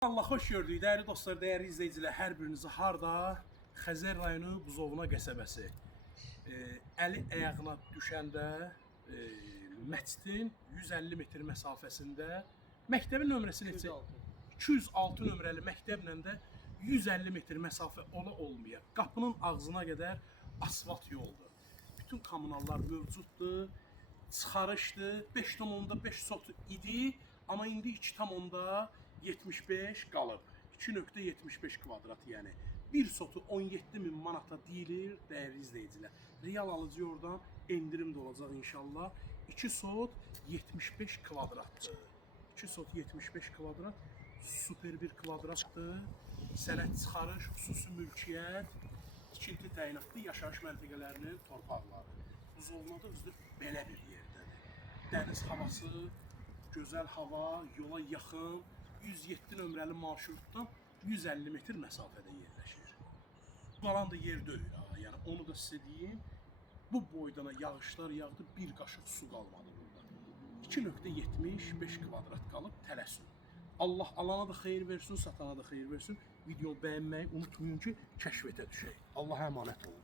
Allah xoş gördük, dəyərli dostlar, dəyərli izləyicilər, hər birinizi harda? Xəzər rayonu Buzovna qəsəbəsi. Əli ayağına düşəndə məscidin 150 metr məsafəsində məktəbin nömrəsi neçə? 206 nömrəli məktəblə də 150 metr məsafə olmaya. Qapının ağzına qədər asfalt yoldur. Bütün kommunallar mövcuddur. Çıxarışdır. 5,5 sotu idi, amma indi 2,75 qalıb. 2,75 kvadrat, yəni. Bir sotu 17.000 manata deyilir, dəyərli izləyicilər. Real alıcı oradan endirim də olacaq inşallah. 2 sot 75 kvadratdır. 2 sot 75 kvadrat, super bir kvadratdır. Sənəd çıxarış, xüsusi mülkiyyət, tikinti təyinatlı yaşayış məntəqələrinin torpaqları. Buzovnada özü belə bir yerdədir. Dəniz havası, gözəl hava, yola yaxın, 107 nömrəli marşrutdan 150 metr məsafədə yerləşir. Qalan da yer deyil, yəni onu da sizə deyim. Bu boydana yağışlar yağdı, bir qaşıq su qalmadı burada. 2,75 kvadrat qalıb, tələsin. Allah alana da xeyir versin, satana da xeyir versin. Videonu bəyənməyi unutmayın ki, kəşfətə düşək. Allah'a əmanət olun.